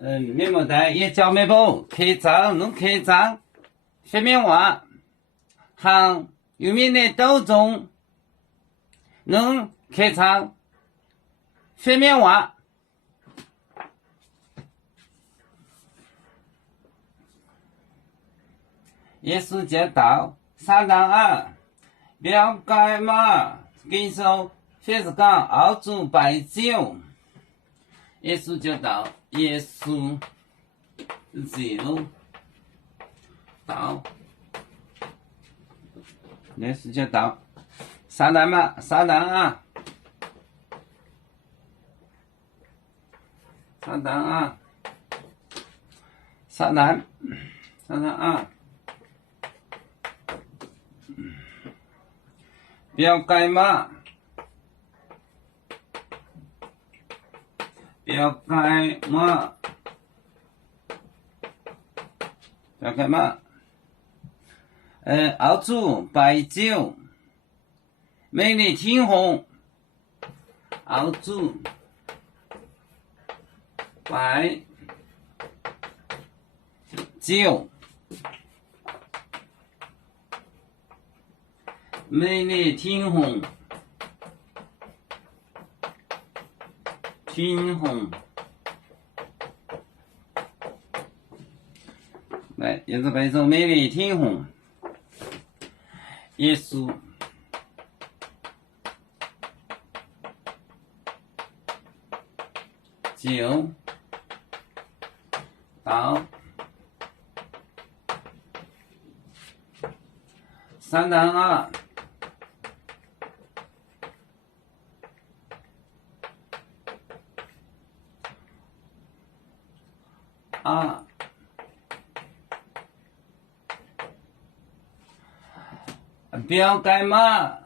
面膜袋也叫面包，开张弄开张，下面话行有面的豆中弄开张，下面话。耶稣教导撒旦啊，不要改嘛，跟你说，凡是讲熬煮白酒。耶稣教导，耶稣记录道，耶稣教导撒旦嘛，撒旦啊，撒旦啊，撒旦，撒旦啊。不要改嘛，不要改嘛，不要改嘛。熬煮白酒，美丽天红，熬煮白酒。美丽天红，天红，来，也是背诵美丽天红。耶稣就到撒旦啊，不要改嘛，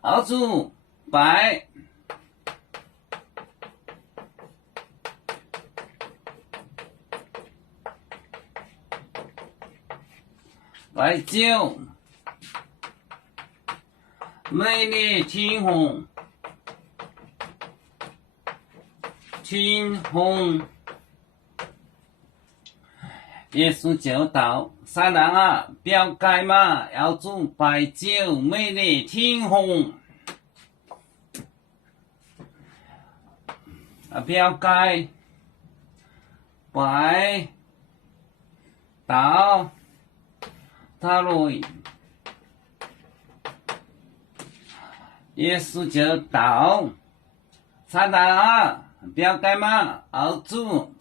熬煮白酒，美丽天红，天红。耶稣教导撒旦啊，不要改嘛，要煮白酒，美丽天红。不要改白到他来。耶稣教导撒旦啊，不要改嘛，要煮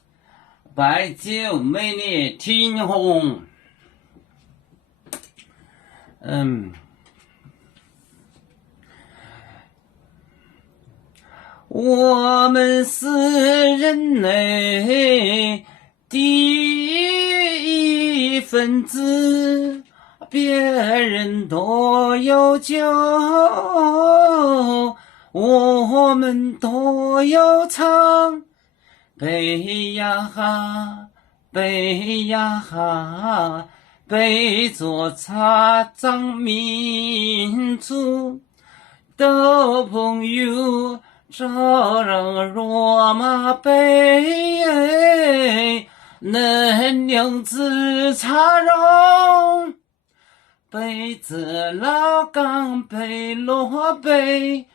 白酒，美丽天红。我们是人类的一份子，别人都有酒，我们都有唱。背呀哈，背呀哈，背着擦掌民族的朋友，这人罗马杯，能量之茶容，背着老钢背罗杯。